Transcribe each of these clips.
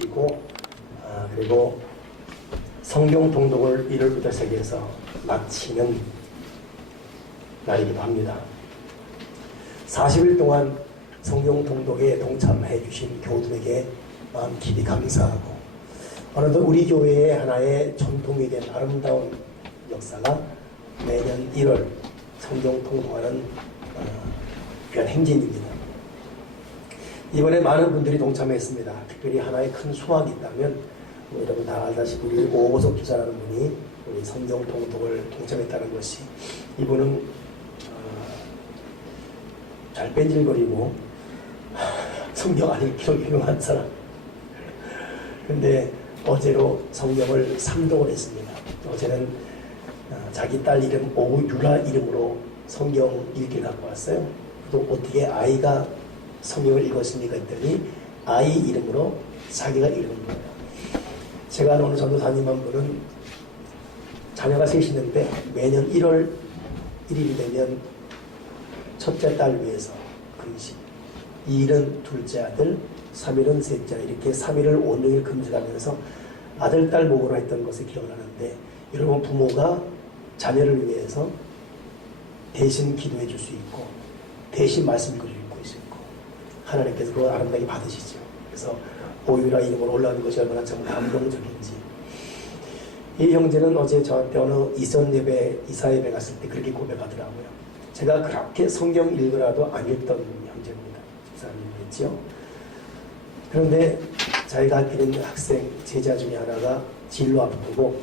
드리고 그리고 성경 통독을 1월부터 세계에서 마치는 날이기도 합니다. 40일 동안 성경 통독에 동참해 주신 교우들에게 마음 깊이 감사하고 어느덧 우리 교회의 하나의 전통이 된 아름다운 역사가 매년 1월 성경 통독하는 귀한 행진입니다. 이번에 많은 분들이 동참했습니다. 특별히 하나의 큰 수확이 있다면 여러분 다 알다시피 우리 오보석 기자라는 분이 우리 성경 통독을 동참했다는 것이 이분은 잘 뺀질거리고 성경 안 읽기로 유명한 사람. 근데 어제로 성경을 3독을 했습니다. 어제는 자기 딸 이름 오유라 이름으로 성경 읽기를 갖고 왔어요. 또 어떻게 아이가 성경을 읽었습니까 했더니 아이 이름으로 자기가 읽은 거예요. 제가 아는 오늘 전도사님 한 분은 자녀가 셋이는데 매년 1월 1일이 되면 첫째 딸 위해서 금식, 2일은 둘째 아들, 3일은 셋째 아들, 이렇게 3일을 온종일 금식하면서 아들, 딸 목으로 했던 것을 기억나는데, 여러분 부모가 자녀를 위해서 대신 기도해 줄 수 있고 대신 말씀 읽어 줄 수 있고 하나님께서 그걸 아름다게 받으시죠. 그래서 오유라 이름으로 올라오는 것이 얼마나 참 감동적인지. 이 형제는 어제 저한테 어느 이선 예배, 이사 예배 갔을 때 그렇게 고백하더라고요. 제가 그렇게 성경 읽으라도 안 읽던 형제입니다. 집사님이겠죠. 그런데 자기가 기른 학생, 제자 중에 하나가 진로 앞두고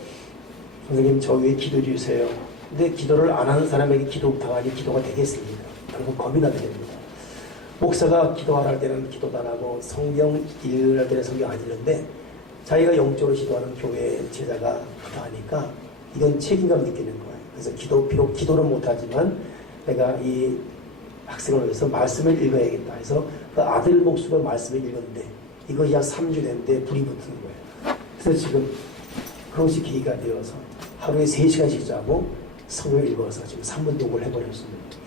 선생님 저 위에 기도 주세요. 근데 기도를 안 하는 사람에게 기도 부탁하니 기도가 되겠습니까? 결국 겁이 나게 됩니다. 목사가 기도하라 할 때는 기도도 안 하고 성경 읽으라 할 때는 성경 안 읽는데 자기가 영적으로 기도하는 교회 제자가 부탁하니까 이건 책임감 느끼는 거예요. 그래서 비록 기도는 못하지만 내가 이 학생을 위해서 말씀을 읽어야겠다 해서 그 아들 목수로 말씀을 읽었는데 이것이 약 3주 됐는데 불이 붙는 거예요. 그래서 지금 그것이 계기가 되어서 하루에 3시간씩 자고 성경을 읽어서 지금 3분 독을 해버렸습니다.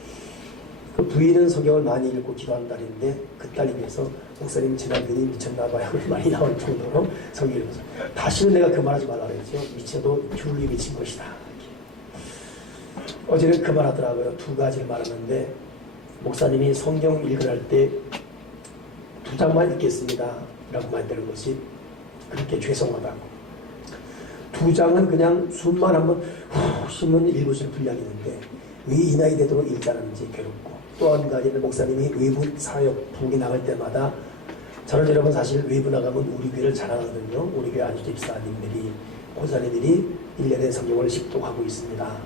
그 부인은 성경을 많이 읽고 기도한 딸인데 그 딸이 그래서 목사님 제 남편이 미쳤나봐요. 많이 나올 정도로 성경을 읽어서 다시는 내가 그 말하지 말라 그랬죠. 미쳐도 귤이 미친 것이다. 어제는 그 말하더라고요. 2가지를 말하는데 목사님이 성경 읽으랄 때 2장만 읽겠습니다 라고 말했다는 것이 그렇게 죄송하다고. 2장은 그냥 숨만 한번 후 쉬면 읽을 수 있는 분량이 있는데 왜 이 나이 되도록 읽자는지 괴롭고, 또 한 가지는 목사님이 외부 사역 부엌에 나갈 때마다 저는 여러분 사실 외부 나가면 우리 교회를 자랑하거든요. 우리 교회 안수 집사님들이 권사님들이 1년에 성경을 10독하고 있습니다.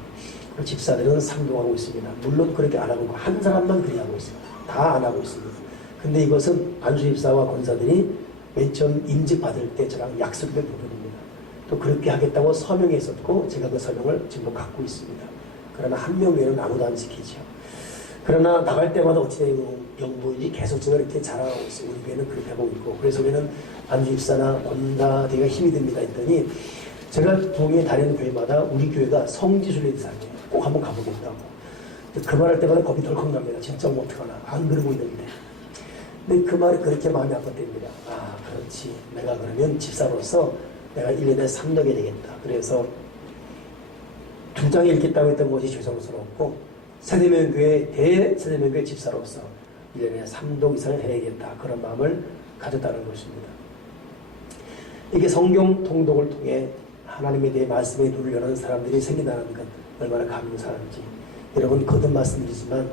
그리고 집사들은 3독하고 있습니다. 물론 그렇게 안 하고 한 사람만 그렇게 하고 있습니다. 다 안 하고 있습니다. 근데 이것은 안수 집사와 권사들이 맨 처음 임직 받을 때 저랑 약속된 부분입니다. 또 그렇게 하겠다고 서명했었고 제가 그 서명을 지금 갖고 있습니다. 그러나 한 명 외에는 아무도 안 지키죠. 그러나 나갈 때마다 어찌된 영부인이 계속적으로 이렇게 자라가고 있어요. 우리 교회는 그렇게 하고 있고. 그래서 우리는 안수 집사나 권사대가 힘이 됩니다 했더니 제가 동해 다니는 교회마다 우리 교회가 성지순례 대상이에요. 꼭 한번 가보겠다고. 그 말할 때마다 겁이 덜컥 납니다. 진짜 어떡하나. 안 그러고 있는데. 근데 그 말이 그렇게 마음이 아팠답니다. 아, 그렇지. 내가 그러면 집사로서 내가 1년에 3독 해야 되겠다. 그래서 2장 읽겠다고 했던 것이 죄송스럽고 세대명교회 대세대명교회 집사로서 1년에 3독 이상을 해야겠다. 그런 마음을 가졌다는 것입니다. 이게 성경 통독을 통해 하나님에 대해 말씀에 눈을 여는 사람들이 생긴다는 것 얼마나 감사한지. 여러분 거듭 말씀드리지만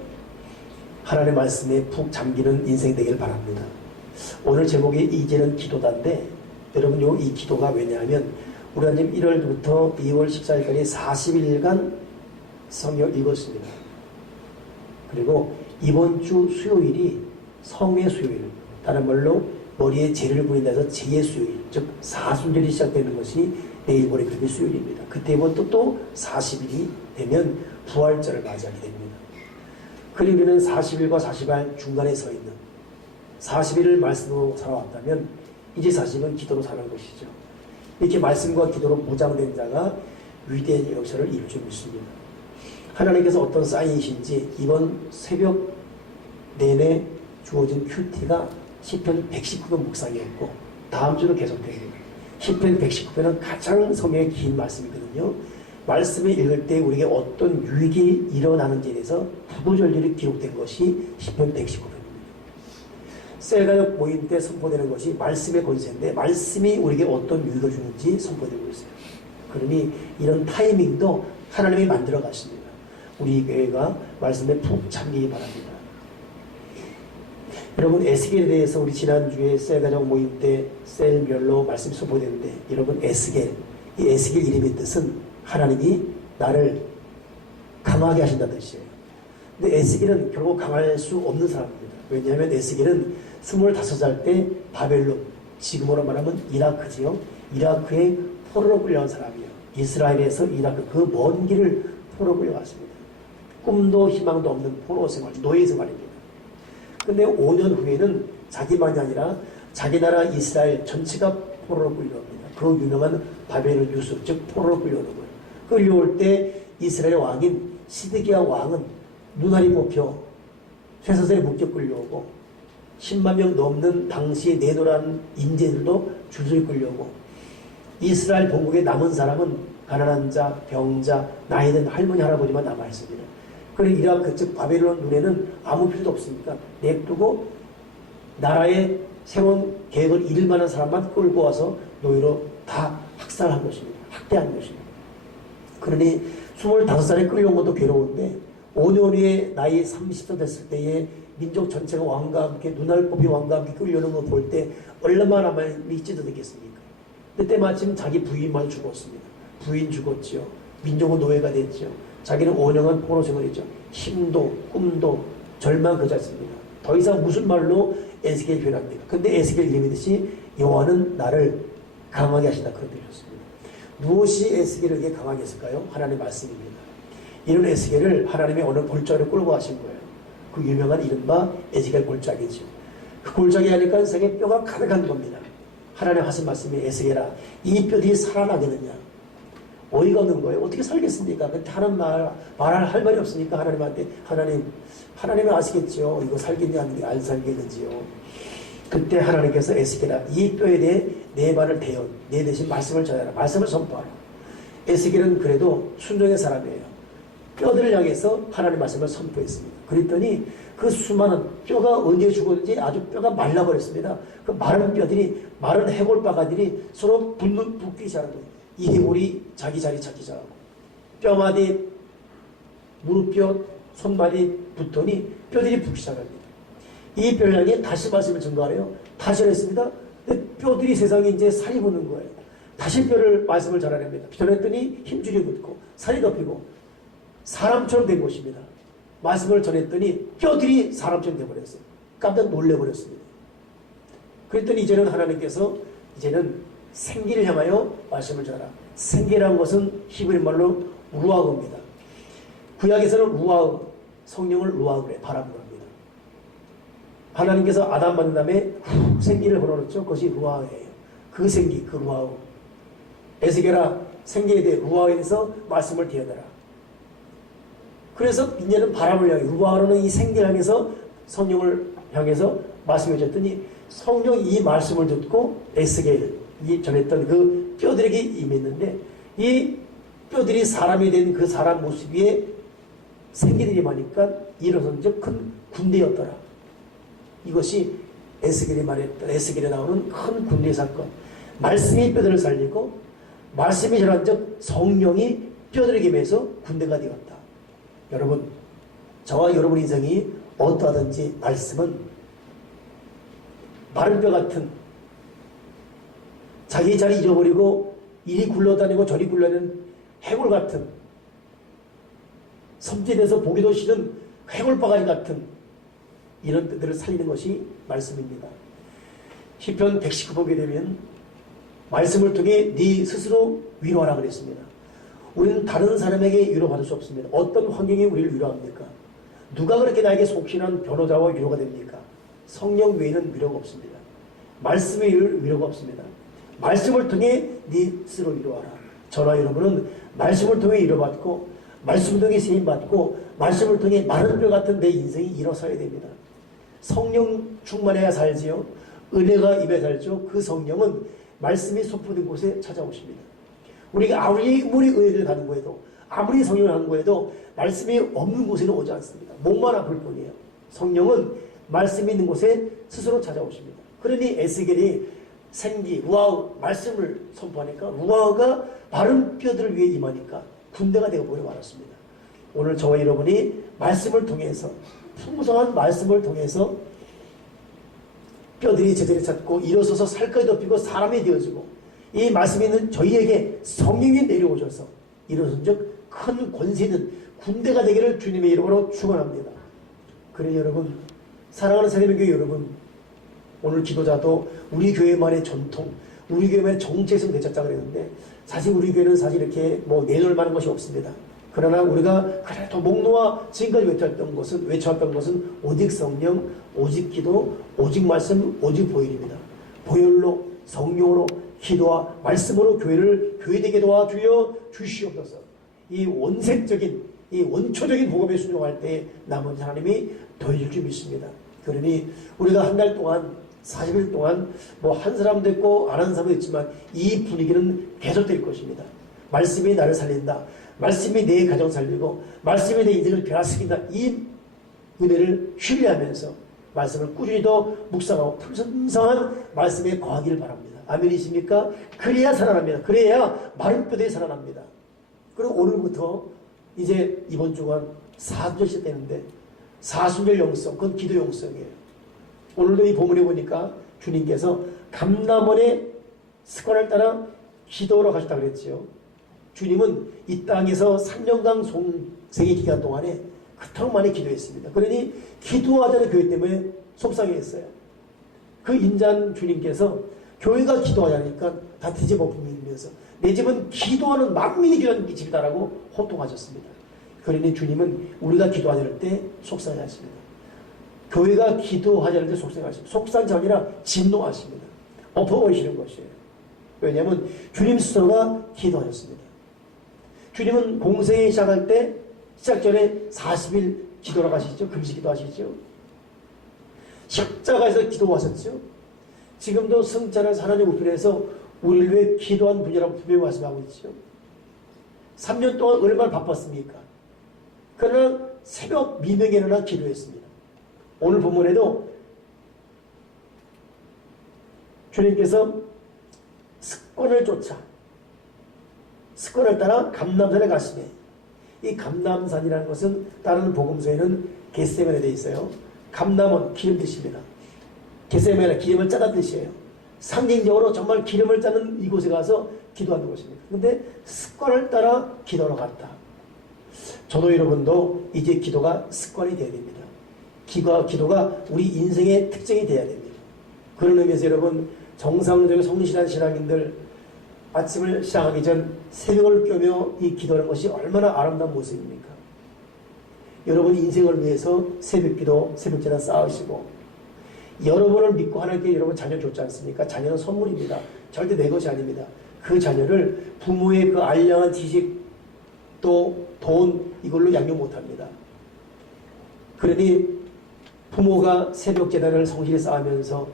하나님의 말씀에 푹 잠기는 인생 되길 바랍니다. 오늘 제목이 이제는 기도다인데 여러분 이 기도가 왜냐하면 우리가 지금 1월부터 2월 14일까지 40일간 성경 읽었습니다. 그리고 이번 주 수요일이 성의 수요일, 다른 말로 머리에 재를 부린다 해서 재의 수요일, 즉 사순절이 시작되는 것이 내일 모레 그게 수요일입니다. 그때부터 또 40일이 되면 부활절을 맞이하게 됩니다. 그리고 우리는 40일과 40일 중간에 서 있는 40일을 말씀으로 살아왔다면 이제 40일은 기도로 사는 것이죠. 이렇게 말씀과 기도로 무장된 자가 위대한 역사를 이룰 줄 믿습니다. 하나님께서 어떤 사인이신지 이번 새벽 내내 주어진 큐티가 시편 119편 묵상이었고 다음 주도 계속됩니다. 시편 119편은 가장 성경의 긴 말씀이거든요. 말씀을 읽을 때 우리에게 어떤 유익이 일어나는지에 대해서 구구절절히 기록된 것이 시편 119편입니다. 셀가족 모임 때 선포되는 것이 말씀의 권세인데 말씀이 우리에게 어떤 유익을 주는지 선포되고 있어요. 그러니 이런 타이밍도 하나님이 만들어 가십니다. 우리 교회가 말씀에 푹 잠기기 바랍니다. 여러분, 에스겔에 대해서 우리 지난주에 셀가족 모임 때 셀별로 말씀이 선포되는데, 여러분, 에스겔, 이 에스겔 이름의 뜻은 하나님이 나를 강하게 하신다는 뜻이에요. 근데 에스겔은 결국 강할 수 없는 사람입니다. 왜냐하면 에스겔은 25살 때 바벨론, 지금으로 말하면 이라크지요. 이라크에 포로로 끌려간 사람이에요. 이스라엘에서 이라크 그 먼 길을 포로로 끌려갔습니다. 꿈도 희망도 없는 포로 생활, 노예 생활입니다. 근데 5년 후에는 자기만이 아니라 자기 나라 이스라엘 전체가 포로로 끌려옵니다. 그 유명한 바벨론 유수, 즉 포로로 끌려오는 거예요. 끌려올 때 이스라엘 왕인 시드기야 왕은 눈알이 뽑혀 쇠사슬에 묶여 끌려오고 10만 명 넘는 당시에 내노란 인재들도 줄줄이 끌려오고 이스라엘 본국에 남은 사람은 가난한 자, 병자, 나이 든 할머니, 할아버지만 남아있습니다. 그리고 이라크 즉 바벨론 눈에는 아무 필요도 없으니까 냅두고 나라의 새로운 계획을 이룰 만한 사람만 끌고 와서 노예로 다 학살한 것입니다. 학대한 것입니다. 그러니 25살에 끌려온 것도 괴로운데 5년 후에 나이 30도 됐을 때에 민족 전체가 왕과 함께 눈알 뽑히 왕과 함께 끌려오는 거 볼 때 얼마나 많이 찢어졌겠습니까? 그때 마침 자기 부인만 죽었습니다. 부인 죽었지요. 민족은 노예가 됐죠. 자기는 5년간 포로 생활했죠. 힘도 꿈도 절망 그 자체입니다. 더 이상 무슨 말로 에스겔이 표현합니까? 근데 에스겔 이름이듯이 여호와는 나를 강하게 하신다 그런 뜻이었습니다. 무엇이 에스겔에게 강하게 했을까요? 하나님의 말씀입니다. 이런 에스겔을 하나님의 어느 골짜기로 끌고 가신 거예요. 그 유명한 이른바 에스겔 골짜기죠. 그 골짜기 하니까 세상에 뼈가 가득한 겁니다. 하나님 하신 말씀이 에스겔아 이 뼈들이 살아나겠느냐. 어이가 없는 거예요. 어떻게 살겠습니까? 그때 하는 말할 할 말이 없으니까 하나님한테 하나님이 아시겠죠. 이거 살겠냐 안 살겠는지요. 그때 하나님께서 에스겔아 이 뼈에 대해 내 말을 대언 내 대신 말씀을 전하라. 말씀을 선포하라. 에스겔은 그래도 순종의 사람이에요. 뼈들을 향해서 하나님의 말씀을 선포했습니다. 그랬더니 그 수많은 뼈가 언제 죽었는지 아주 뼈가 말라버렸습니다. 그 마른 뼈들이 마른 해골바가들이 서로 붙기 시작하는 거예요. 이 해골이 자기 자리 찾기 시작하고 뼈마디 무릎뼈 손마디 붙더니 뼈들이 붙기 시작합니다. 이 뼈를 향해 다시 말씀을 증거하래요. 다시 했습니다. 뼈들이 세상에 이제 살이 붙는 거예요. 다시 뼈를 말씀을 전하랍니다. 전했더니 힘줄이 붙고 살이 덮이고 사람처럼 된 것입니다. 말씀을 전했더니 뼈들이 사람처럼 되어버렸어요. 깜짝 놀래버렸습니다. 그랬더니 이제는 하나님께서 이제는 생기를 향하여 말씀을 전하라. 생기라는 것은 히브리 말로 루아흐입니다. 구약에서는 루아흐, 성령을 루아흐래 바람으로 합니다. 하나님께서 아담 만든 다음에 생기를 불어넣었죠. 그것이 루아흐예요. 그 생기, 그 루아흐. 에스겔아 생기에 대해 루아흐에 대해서 말씀을 대하더라. 그래서 이제는 바람을 향해 루아흐는 이 생기를 향해서 성령을 향해서 말씀을 줬더니 성령이 이 말씀을 듣고 에스겔이 전했던 그 뼈들에게 임했는데 이 뼈들이 사람이 된 그 사람 모습 위에 생기들이 많으니까 일어선 즉 큰 군대였더라. 이것이 에스겔이 말했던 에스겔에 나오는 큰 군대 사건. 말씀이 뼈들을 살리고 말씀이 전한 즉 성령이 뼈들에게 임해서 군대가 되었다. 여러분, 저와 여러분 인생이 어떠하든지 말씀은 마른 뼈 같은 자기 자리 잊어버리고 이리 굴러다니고 저리 굴러다니는 해골 같은 섬진에서 보기도 싫은 해골바가지 같은 이런 뼈들을 살리는 것이 말씀입니다. 시편 119 보게 되면 말씀을 통해 네 스스로 위로하라 그랬습니다. 우리는 다른 사람에게 위로받을 수 없습니다. 어떤 환경이 우리를 위로합니까? 누가 그렇게 나에게 속신한 변호자와 위로가 됩니까? 성령 외에는 위로가 없습니다. 말씀 외에는 위로가 없습니다. 말씀을 통해 네 스스로 위로하라. 저와 여러분은 말씀을 통해 위로받고 말씀을 통해 세임받고 말씀을 통해 마른 뼈 같은 내 인생이 일어서야 됩니다. 성령 충만해야 살지요. 은혜가 임해 살죠. 그 성령은 말씀이 선포된 곳에 찾아오십니다. 우리가 아무리 은혜를 가는 거에도 아무리 성령을 하는 거에도 말씀이 없는 곳에는 오지 않습니다. 목만 아플 뿐이에요. 성령은 말씀이 있는 곳에 스스로 찾아오십니다. 그러니 에스겔이 생기, 루아 말씀을 선포하니까 루아가 바른 뼈들을 위해 임하니까 군대가 되어버려 말았습니다. 오늘 저와 여러분이 말씀을 통해서 풍성한 말씀을 통해서 뼈들이 제자리 찾고 일어서서 살까지 덮이고 사람이 되어지고 이 말씀이 있는 저희에게 성령이 내려오셔서 일어선 즉 큰 권세 있는 군대가 되기를 주님의 이름으로 축원합니다. 그래 여러분, 사랑하는 새내민교회 여러분, 오늘 기도자도 우리 교회만의 전통, 우리 교회만의 정체성 되찾자 그랬는데 사실 우리 교회는 사실 이렇게 내놓을 만한 것이 없습니다. 그러나 우리가 그래도 목놓아 지금까지 외쳐왔던 것은 오직 성령, 오직 기도, 오직 말씀, 오직 보혈입니다. 보혈로 성령으로 기도와 말씀으로 교회를 교회되게 도와주여 주시옵소서. 이 원색적인 이 원초적인 복음에 순종할 때 남은 하나님이 더해줄 줄 믿습니다. 그러니 우리가 한 달 동안 40일 동안 한 사람도 있고 안 한 사람도 있지만 이 분위기는 계속될 것입니다. 말씀이 나를 살린다. 말씀이 내 가정 살리고 말씀이 내 인생을 변화시킨다. 이 은혜를 신뢰하면서 말씀을 꾸준히 더 묵상하고 풍성한 말씀에 거하기를 바랍니다. 아멘이십니까? 그래야 살아납니다. 그래야 마른 뼈들이 살아납니다. 그리고 오늘부터 이제 이번 주간 사순절 시작되는데 사순절 영성, 그건 기도 영성이에요. 오늘도 이 본문에 보니까 주님께서 감람원의 습관을 따라 기도하러 가셨다고 그랬지요. 주님은 이 땅에서 3년간 송생의 기간 동안에 그토록 많이 기도했습니다. 그러니 기도하자는 교회 때문에 속상해했어요. 그 인자한 주님께서 교회가 기도하자니까 다 뒤집어엎으면서 내 집은 기도하는 만민이 기도하는 집이다라고 호통하셨습니다. 그러니 주님은 우리가 기도하자 때 속상해하십니다. 교회가 기도하자 때 속상하십니다. 속상이 아니라 진노하십니다. 엎어버리시는 것이에요. 왜냐하면 주님 스스로가 기도하셨습니다. 주님은 공생에 시작할 때 시작 전에 40일 기도하러 가시죠. 금식 기도하시죠. 십자가에서 기도하셨죠. 지금도 성찬을 하나님 우편에서 우리를 위해 기도한 분이라고 분명히 말씀하고 있죠. 3년 동안 얼마나 바빴습니까? 그러나 새벽 미명에 일어나 기도했습니다. 오늘 본문에도 주님께서 습관을 쫓아 습관을 따라 감람산에 가시네. 이 감람산이라는 것은 다른 복음서에는 겟세마네 되어 있어요. 감람은 기름 뜻입니다. 겟세마네 기름을 짜다는 뜻이에요. 상징적으로 정말 기름을 짜는 이곳에 가서 기도하는 것입니다. 그런데 습관을 따라 기도하러 갔다. 저도 여러분도 이제 기도가 습관이 되어야 됩니다. 기도가 우리 인생의 특징이 되어야 됩니다. 그런 의미에서 여러분, 정상적인 성실한 신앙인들 아침을 시작하기 전 새벽을 꿰며 이 기도하는 것이 얼마나 아름다운 모습입니까? 여러분 인생을 위해서 새벽기도, 새벽제단 쌓으시고 여러분을 믿고 하나님께 여러분 자녀 줬지 않습니까? 자녀는 선물입니다. 절대 내 것이 아닙니다. 그 자녀를 부모의 그 알량한 지식 또 돈 이걸로 양육 못합니다. 그러니 부모가 새벽제단을 성실히 쌓으면서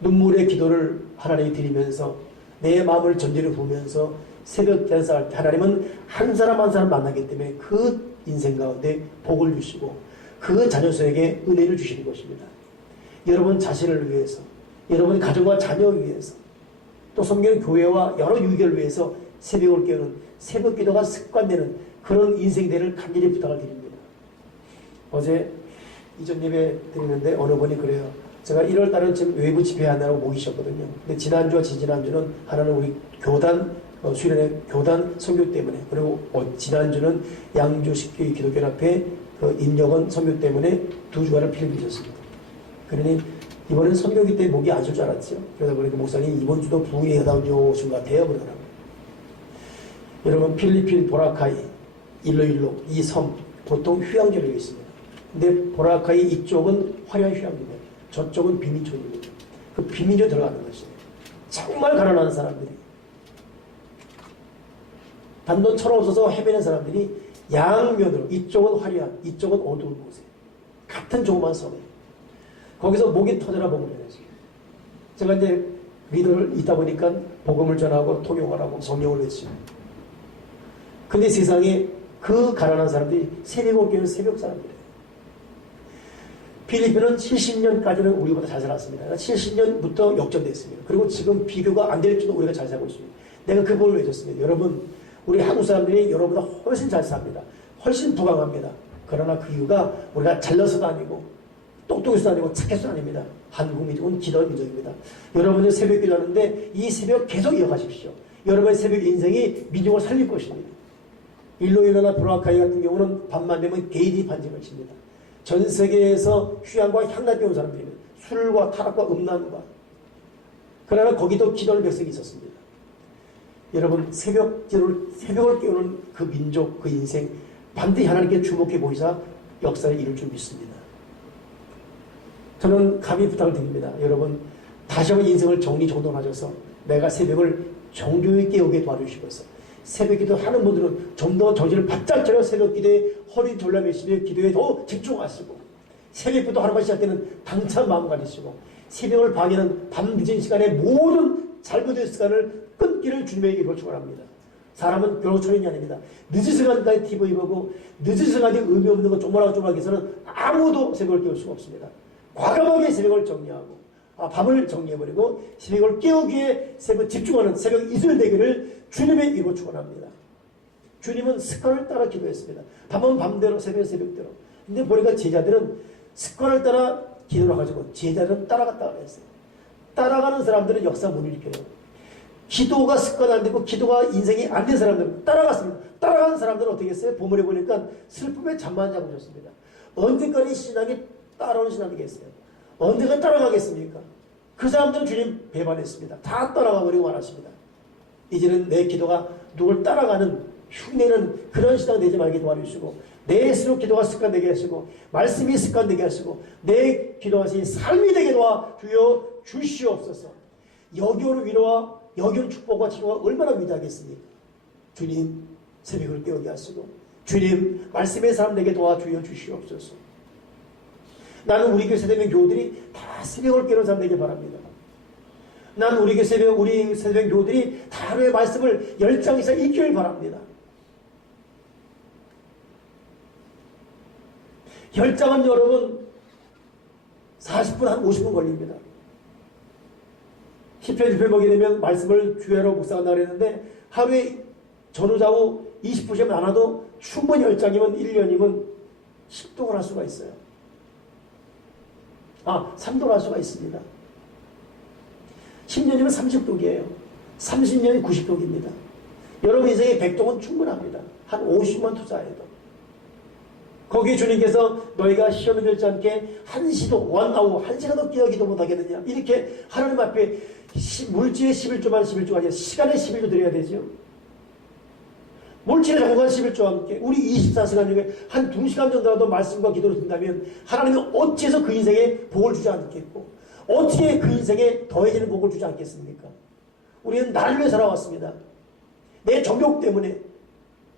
눈물의 기도를 하나님께 드리면서 내 마음을 전제로 부으면서 새벽제단 쌓을 때 하나님은 한 사람 한 사람 만나기 때문에 그 인생 가운데 복을 주시고 그 자녀수에게 은혜를 주시는 것입니다. 여러분 자신을 위해서, 여러분 가정과 자녀를 위해서, 또 섬기는 교회와 여러 유익을 위해서 새벽을 깨우는 새벽 기도가 습관되는 그런 인생대를 간절히 부탁을 드립니다. 어제 이전 예배 드리는데 어느 분이 그래요. 제가 1월 달은 지금 외부 집회하느라고 못 계셨거든요. 근데 지난주와 지지난주는 하나는 우리 교단 수련회 교단 선교 때문에, 그리고 지난주는 양주 십교회 기독교연합회 그 임력원 선교 때문에 2주간을 필리핀이셨습니다. 그러니 이번엔 선교기 때문에 목이 안 쉴 줄 알았죠. 그러다 보니까 목사님 이번 주도 부흥에 다녀오신 것 같아요. 그러더라고요. 여러분 필리핀 보라카이 일로일로 이 섬 보통 휴양지로 있습니다. 근데 보라카이 이쪽은 화려한 휴양지입니다. 저쪽은 빈민촌입니다. 그 빈민촌에 들어가는 것이에요. 정말 가난한 사람들이 단돈 1,000원 없어서 헤매는 사람들이 양면으로 이쪽은 화려한 이쪽은 어두운 곳에 같은 조그만 섬에 거기서 목이 터져라 보면 되지. 제가 이제 믿음을 있다 보니까 복음을 전하고 통역을 하고 성령을 외치고. 근데 세상에 그 가난한 사람들이 새벽 오기는 새벽 사람들이에요. 필리핀은 70년까지는 우리보다 잘 살았습니다. 70년부터 역전됐습니다. 그리고 지금 비교가 안 될 정도 우리가 잘 살고 있습니다. 내가 그 복을 외쳤습니다. 여러분, 우리 한국 사람들이 여러분보다 훨씬 잘 삽니다. 훨씬 부강합니다. 그러나 그 이유가 우리가 잘나서도 아니고 똑똑해서도 아니고 착해서도 아닙니다. 한국 민족은 기도의 민족입니다. 여러분들 새벽 기도하는데 이 새벽 계속 이어가십시오. 여러분의 새벽 인생이 민족을 살릴 것입니다. 일로일로나 브라카이 같은 경우는 밤만 되면 게이디 반증을 칩니다. 전 세계에서 휴양과 향락에 온 사람들입니다. 술과 타락과 음란과. 그러나 거기도 기도하는 백성이 있었습니다. 여러분, 새벽을 깨우는 그 민족, 그 인생, 반드시 하나님께 주목해 보이사 역사에 이룰 줄 믿습니다. 저는 감히 부탁을 드립니다. 여러분, 다시 한번 인생을 정리정돈하셔서 내가 새벽을 정교히 깨우게 도와주시고서 새벽 기도 하는 분들은 좀 더 정신을 바짝 차려 새벽 기도에 허리 졸라매시며 기도에 더 집중하시고 새벽부터 하루가 시작 때는 당찬 마음 가지시고 새벽을 방해하는 밤 늦은 시간에 모든 잘못된 습관을 끊기를 주님에게 요청합니다. 사람은 별로천인이 아닙니다. 늦은 시간까지 TV 보고 늦은 시간에 의미 없는 거 쪼물하게 해서는 아무도 새벽을 깨울 수가 없습니다. 과감하게 새벽을 정리하고 밤을 정리해버리고 새벽을 깨우기에 새벽 집중하는 새벽 이슬 되기를 주님의 이로 축원합니다. 주님은 습관을 따라 기도했습니다. 밤은 밤대로 새벽은 새벽대로. 근데 보니까 제자들은 습관을 따라 기도를 가지고 제자들은 따라갔다 그랬어요. 따라가는 사람들은 역사 못 일으켜요. 기도가 습관 안 되고 기도가 인생이 안 된 사람들은 따라갔습니다. 따라가는 사람들은 어떻게 했어요? 본문에 보니까 슬픔에 잠만 자고 오셨습니다. 언제까지 신앙이 따라오는 신앙이겠어요? 언제가 따라가겠습니까? 그 사람들은 주님 배반했습니다. 다 따라가 버리고 말았습니다. 이제는 내 기도가 누굴 따라가는 흉내는 그런 신앙 되지 말게 도와주시고 내 스스로 기도가 습관되게 하시고 말씀이 습관되게 하시고 내 기도하신 삶이 되게 도와주여 주시옵소서. 여기 오는 위로와 여기 오는 축복과 치료가 얼마나 위대하겠습니까? 주님 새벽을 깨우게 하시고 주님 말씀의 사람 되게 도와주여 주시옵소서. 나는 우리 교회 세대명 교우들이 다 새벽을 깨우는 사람 되길 바랍니다. 나는 우리 세대명 교우들이 다 하루의 말씀을 10장 이상 읽기를 바랍니다. 10장은 여러분 40분 한 50분 걸립니다. 10편 6편 보게 되면 말씀을 주야로 묵상한다고 그랬는데 하루에 전후좌우 20분씩 안 와도 충분히 10장이면 1년이면 10독을 할 수가 있어요. 3독을 할 수가 있습니다. 10년이면 30독이에요. 30년이 90독입니다. 여러분 인생에 100독은 충분합니다. 한 50만 투자해도. 거기에 주님께서 너희가 시험에 들지 않게 한시도 원아우 한 시간도 기도 못하겠느냐 이렇게 하나님 앞에 물질의 11조만 11조가 아니라 시간의 11조 드려야 되죠. 물질의 정관 11조와 함께 우리 24시간 중에 한 2시간 정도라도 말씀과 기도를 든다면 하나님은 어찌해서 그 인생에 복을 주지 않겠고 어떻게 그 인생에 더해지는 복을 주지 않겠습니까? 우리는 나를 위해 살아왔습니다. 내 정욕 때문에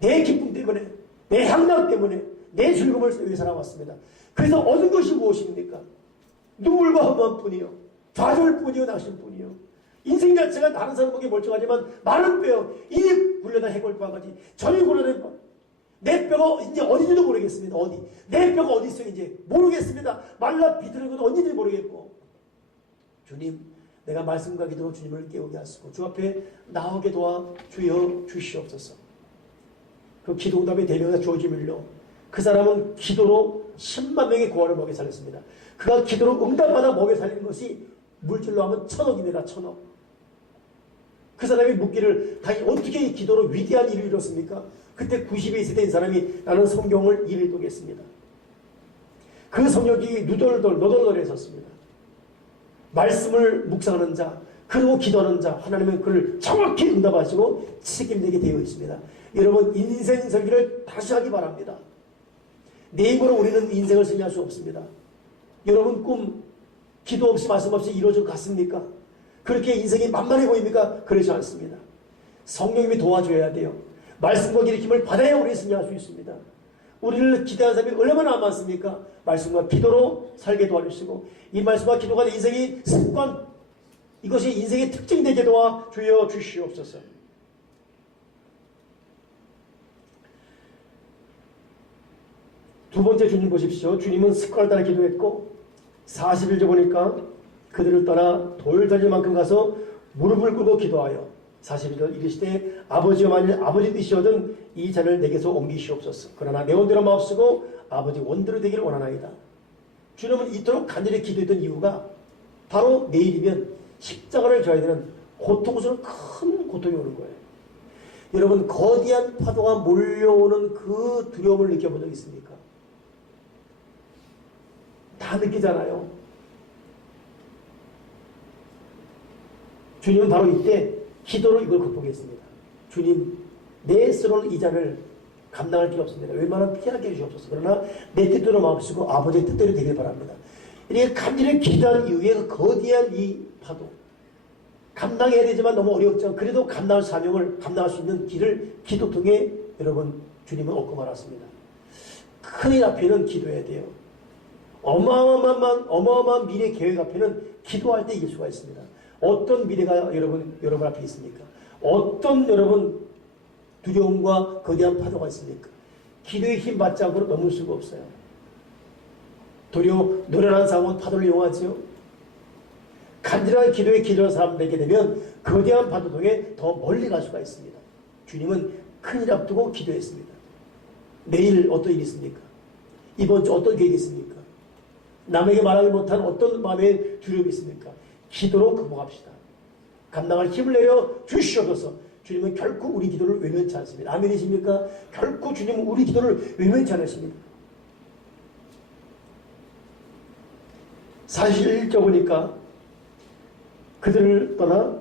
내 기쁨 때문에 내 향락 때문에 내 즐거움을 위해 살아왔습니다. 그래서 얻은 것이 무엇입니까? 눈물과 험한뿐이요 좌절뿐이요 낭심뿐이요. 인생 자체가 다른 사람 보기에 멀쩡하지만 많은 뼈 이 굴려다 해골과 같이 저리 굴려낸 것. 내 뼈가 이제 어딘지도 모르겠습니다. 어디 내 뼈가 어디 있어요 이제 모르겠습니다. 말라 비틀는 건 어딘지 모르겠고 주님 내가 말씀과 기도로 주님을 깨우게 하시고 주 앞에 나오게 도와주여 주시옵소서. 그 기도응답의 대명사 조지 밀러 그 사람은 기도로 10만 명의 고아를 먹여 살렸습니다. 그가 기도로 응답받아 먹여 살리는 것이 물질로 하면 1000억입니다. 1000억. 그 사람이 묻기를 당연히 어떻게 기도로 위대한 일을 이뤘습니까? 그때 90에 있을 때인 사람이 나는 성경을 읽겠습니다. 그 성령이 너덜너덜 했었습니다. 말씀을 묵상하는 자 그리고 기도하는 자 하나님은 그를 정확히 응답하시고 책임지게 되어 있습니다. 여러분 인생 설계를 다시 하기 바랍니다. 내 힘으로 우리는 인생을 승리할 수 없습니다. 여러분 꿈 기도 없이 말씀 없이 이루어질 것 같습니까? 그렇게 인생이 만만해 보입니까? 그렇지 않습니다. 성령님이 도와줘야 돼요. 말씀과 기도힘을 받아야 우리 승리할 수 있습니다. 우리를 기대하는 사람이 얼마나 많습니까? 말씀과 기도로 살게 도와주시고 이 말씀과 기도가 내 인생이 습관 이것이 인생의 특징 되게 도와 주여 주시옵소서. 두 번째 주님 보십시오. 주님은 습관을 따라 기도했고 40일 보니까 그들을 떠나 돌다리만큼 가서 무릎을 꿇고 기도하여 40일 이르시되 아버지여 만일 아버지 뜻이거든 이 잔을 내게서 옮기시옵소서. 그러나 내 원대로 마옵시고 아버지 원대로 되기를 원하나이다. 주님은 이토록 간절히 기도했던 이유가 바로 내일이면 십자가를 져야 되는 고통스러운 큰 고통이 오는 거예요. 여러분 거대한 파도가 몰려오는 그 두려움을 느껴본 적 있습니까? 다 느끼잖아요. 주님은 바로 이때 기도로 이걸 극복했습니다. 주님, 내 스스로는 이 잔을 감당할 길 없습니다. 웬만하면 피하게 해주시옵소서. 그러나 내 뜻대로 마옵시고 아버지의 뜻대로 되길 바랍니다. 이렇게 간절히 기도한 이후에 그 거대한 이 파도, 감당해야 되지만 너무 어렵죠. 그래도 감당할 사명을 감당할 수 있는 길을 기도 통해 여러분 주님은 얻고 말았습니다. 큰일 앞에는 기도해야 돼요. 어마어마한 미래 계획 앞에는 기도할 때 이길 수가 있습니다. 어떤 미래가 여러분 앞에 있습니까? 어떤 여러분 두려움과 거대한 파도가 있습니까? 기도의 힘 받자고로 넘을 수가 없어요. 도리어 노련한 사람은 파도를 이용하지요. 간절한 기도에 기도하는 사람들에게 되면 거대한 파도 통해 더 멀리 갈 수가 있습니다. 주님은 큰일 앞두고 기도했습니다. 내일 어떤 일이 있습니까? 이번 주 어떤 계획이 있습니까? 남에게 말하지 못한 어떤 마음의 두려움이 있습니까? 기도로 극복합시다. 감당할 힘을 내려 주시옵소서. 주님은 결코 우리 기도를 외면치 않습니다. 아멘이십니까? 결코 주님은 우리 기도를 외면치 않으십니다. 41절 보니까 그들을 떠나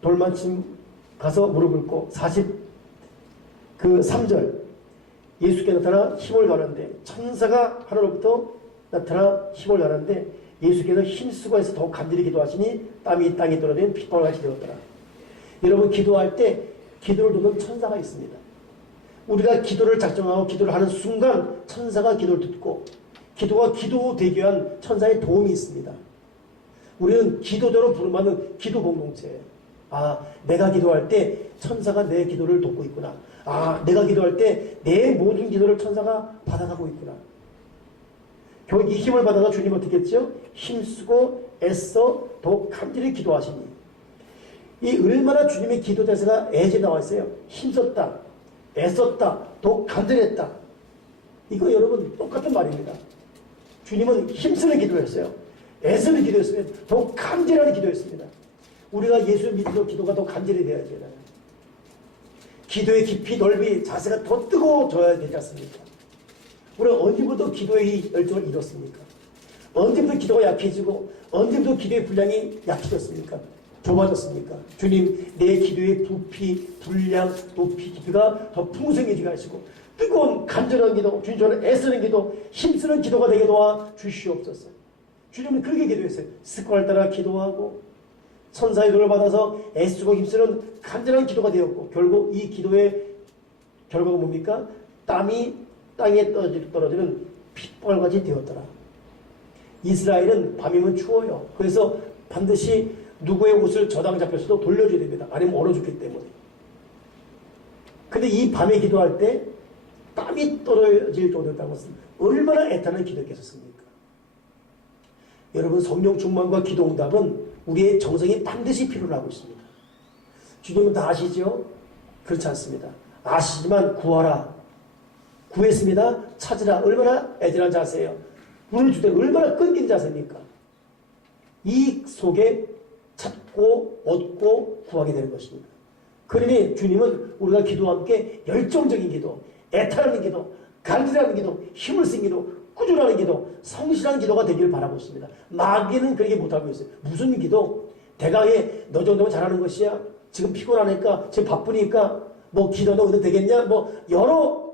돌만침 가서 무릎 꿇고 3절 예수께 나타나 힘을 가는데 천사가 하늘로부터 나타나 힘을 가는데 예수께서 힘쓰고 해서 더욱 간절히 기도하시니 땀이 땅에 떨어지는 핏방울같이 되었더라. 여러분 기도할 때 기도를 돕는 천사가 있습니다. 우리가 기도를 작정하고 기도를 하는 순간 천사가 기도를 듣고 기도가 기도되기 위한 천사의 도움이 있습니다. 우리는 기도대로 부름받는 기도 공동체예요. 아, 내가 기도할 때 천사가 내 기도를 돕고 있구나. 아, 내가 기도할 때 내 모든 기도를 천사가 받아가고 있구나. 결국 이 힘을 받아서 주님 어떻게 했죠? 힘쓰고 애써 더욱 간절히 기도하시니. 이 얼마나 주님의 기도 대사가 애제 나와 있어요. 힘썼다, 애썼다, 더욱 간절했다. 이거 여러분 똑같은 말입니다. 주님은 힘쓰는 기도를 했어요. 애쓰는 기도했으면 더욱 간절하게 기도했습니다. 우리가 예수 믿는 기도가 더 간절히 되어야 되잖아요. 기도의 깊이 넓이 자세가 더 뜨거워져야 되지 않습니까? 우리가 언제부터 기도의 열정을 잃었습니까? 언제부터 기도가 약해지고 언제부터 기도의 분량이 약해졌습니까? 좁아졌습니까? 주님, 내 기도의 부피, 분량, 높이, 깊이가 더 풍성해지게 하시고 뜨거운 간절한 기도, 주님 저는 애쓰는 기도, 힘쓰는 기도가 되게 도와 주시옵소서. 주님은 그렇게 기도했어요. 습관을 따라 기도하고 천사의 도를 받아서 애쓰고 힘쓰는 간절한 기도가 되었고 결국 이 기도의 결과가 뭡니까? 땀이 땅에 떨어지는 핏방울같이 되었더라. 이스라엘은 밤이면 추워요. 그래서 반드시 누구의 옷을 저당 잡혔어도 돌려줘야 됩니다. 아니면 얼어 죽기 때문에. 근데 이 밤에 기도할 때 땀이 떨어질 정도였다는 것은 얼마나 애타는 기도였겠습니까? 여러분 성령 충만과 기도 응답은 우리의 정성이 반드시 필요로 하고 있습니다. 주님은 다 아시죠? 그렇지 않습니다. 아시지만 구하라. 구했습니다. 찾으라. 얼마나 애절한 자세예요. 문을 주되 얼마나 끊긴 자세입니까? 이 속에 찾고 얻고 구하게 되는 것입니다. 그러니 주님은 우리가 기도와 함께 열정적인 기도, 애타는 기도, 간절한 기도, 힘을 쓴 기도, 꾸준한 기도, 성실한 기도가 되기를 바라고 있습니다. 마귀는 그렇게 못하고 있어요. 무슨 기도? 대강에 너 정도면 잘하는 것이야? 지금 피곤하니까? 지금 바쁘니까? 뭐 기도 너 어디 되겠냐? 뭐 여러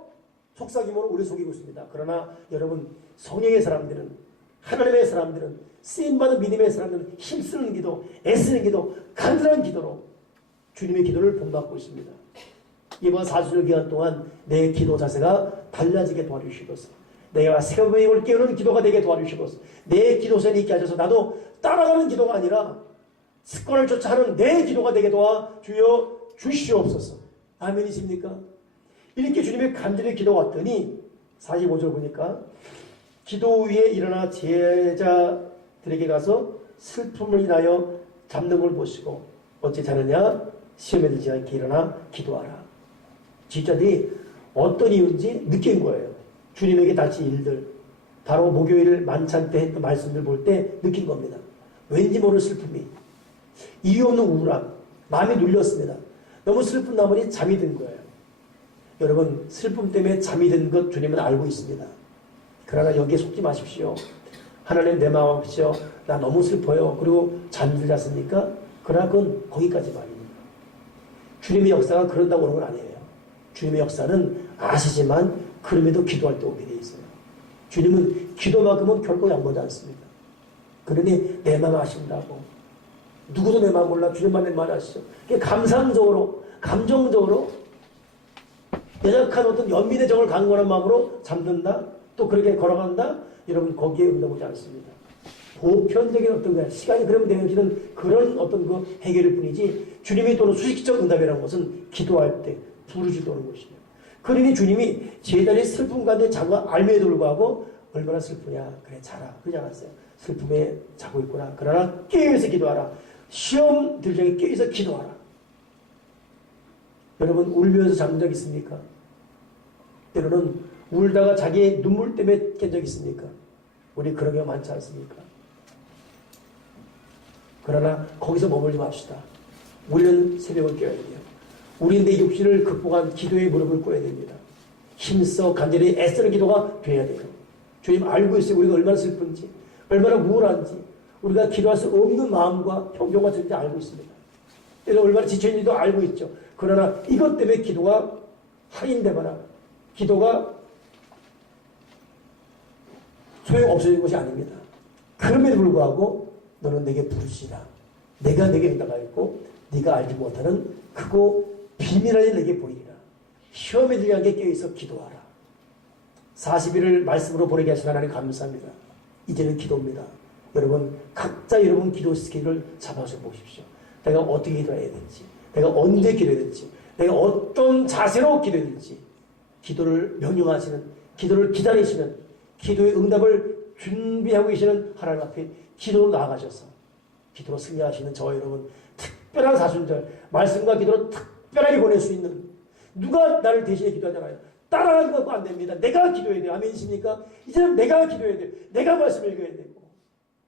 속삭임으로 우리 속이고 있습니다. 그러나 여러분 성령의 사람들은, 하나님의 사람들은, 쓰임받은 믿음의 사람들은 힘쓰는 기도, 애쓰는 기도, 간절한 기도로 주님의 기도를 본받고 있습니다. 이번 4주일 기간 동안 내 기도 자세가 달라지게 도와주시옵소서. 내가 새벽에 깨우는 기도가 되게 도와주시옵소서. 내 기도선이 있게 하셔서 나도 따라가는 기도가 아니라 습관을 쫓아 하는 내 기도가 되게 도와 주여 주시옵소서. 아멘이십니까? 이렇게 주님의 간절히 기도왔더니 45절 보니까 기도 위에 일어나 제자들에게 가서 슬픔을 인하여 잡는 걸 보시고 어찌 자느냐 시험에 들지 않게 일어나 기도하라. 지자들이 어떤 이유인지 느낀 거예요. 주님에게 닥친 일들, 바로 목요일 만찬 때 했던 말씀들 볼 때 느낀 겁니다. 왠지 모르는 슬픔이, 이유 없는 우울함, 마음이 눌렸습니다. 너무 슬픈 나머지 잠이 든 거예요. 여러분, 슬픔 때문에 잠이 든 것 주님은 알고 있습니다. 그러나 여기에 속지 마십시오. 하나님 내 마음 아시죠? 나 너무 슬퍼요. 그리고 잠들었습니까? 그러나 그건 거기까지 말입니다. 주님의 역사가 그런다고 하는 건 아니에요. 주님의 역사는 아시지만 그럼에도 기도할 때 오게 돼 있어요. 주님은 기도만큼은 결코 양보하지 않습니다. 그러니 내 마음 아신다고. 누구도 내 마음 몰라. 주님만 내 마음 아시죠. 감상적으로, 감정적으로 연약한 어떤 연민의 정을 강구하는 마음으로 잠든다. 또 그렇게 걸어간다. 여러분 거기에 응답하지 않습니다. 보편적인 어떤 거야. 시간이 그러면 되어지는 그런 어떤 그 해결일 뿐이지 주님이 또는 수식적 응답이라는 것은 기도할 때 부르짖어 오는 것이에요. 그러니 주님이 제자리 슬픔 가운데 자고 알매에도 불구하고 얼마나 슬프냐. 그래 자라. 그러지 않았어요. 슬픔에 자고 있구나. 그러나 깨어서 기도하라. 시험 들정에 깨어서 기도하라. 여러분 울면서 잠든 적 있습니까? 때로는 울다가 자기의 눈물 때문에 깬 적 있습니까? 우리 그런 경우 많지 않습니까? 그러나 거기서 머물지 맙시다. 우리는 새벽을 깨어야 돼요. 우리는 내 육신을 극복한 기도의 무릎을 꿇어야 됩니다. 힘써 간절히 애쓰는 기도가 돼야 돼요. 주님 알고 있어요. 우리가 얼마나 슬픈지, 얼마나 우울한지, 우리가 기도할 수 없는 마음과 형경과 존재 알고 있습니다. 얼마나 지쳐있는지도 알고 있죠. 그러나 이것 때문에 기도가 할인되거나 기도가 소용없어진 것이 아닙니다. 그럼에도 불구하고 너는 내게 부르시라. 내가 내게 응답하였고 네가 알지 못하는 크고 비밀한 일 내게 보이리라. 시험에 들지 않게 깨어있어 기도하라. 40일을 말씀으로 보내게 하신 하나님 감사합니다. 이제는 기도입니다. 여러분 각자 여러분 기도 스케줄을 잡아서 보십시오. 내가 어떻게 기도해야 될지, 내가 언제 기도해야 될지, 내가 어떤 자세로 기도해야 될지, 기도를 명령하시는, 기도를 기다리시는, 기도의 응답을 준비하고 계시는 하나님 앞에 기도로 나아가셔서 기도로 승리하시는 저와 여러분 특별한 사순절, 말씀과 기도로 특별하게 보낼 수 있는, 누가 나를 대신해 기도하잖아요. 따라가는 것도 안 됩니다. 내가 기도해야 돼요. 아멘이십니까? 이제는 내가 기도해야 돼요. 내가 말씀을 읽어야 되고.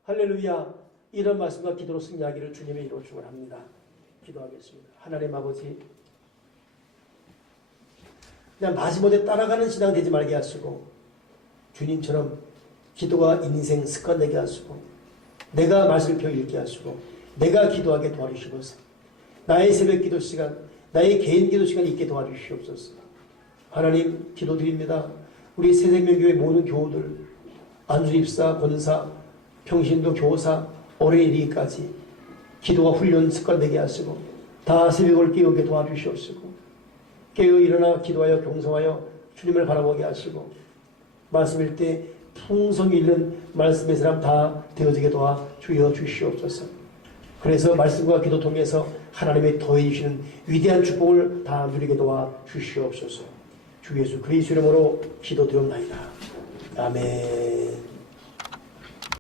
할렐루야. 이런 말씀과 기도로 승리하기를 주님의 이름으로 축원합니다. 기도하겠습니다. 하나님 아버지, 그냥 마지못해 따라가는 신앙 되지 말게 하시고 주님처럼 기도가 인생 습관 되게 하시고 내가 말씀을 펴 읽게 하시고 내가 기도하게 도와주시옵소서. 나의 새벽 기도 시간, 나의 개인 기도 시간 있게 도와주시옵소서. 하나님 기도드립니다. 우리 새생명교회 모든 교우들, 안수입사, 권사, 평신도 교사, 어린이까지 기도가 훈련 습관되게 하시고 다 새벽을 깨우게 도와주시옵시고 깨어 일어나 기도하여 경성하여 주님을 바라보게 하시고 말씀일 때 풍성이 있는 말씀의 사람 다 되어지게 도와주여 주시옵소서. 그래서 말씀과 기도 통해서 하나님의 더해 주시는 위대한 축복을 다 누리게 도와주시옵소서. 주 예수 그리스도 이름으로 기도드렸나이다. 아멘.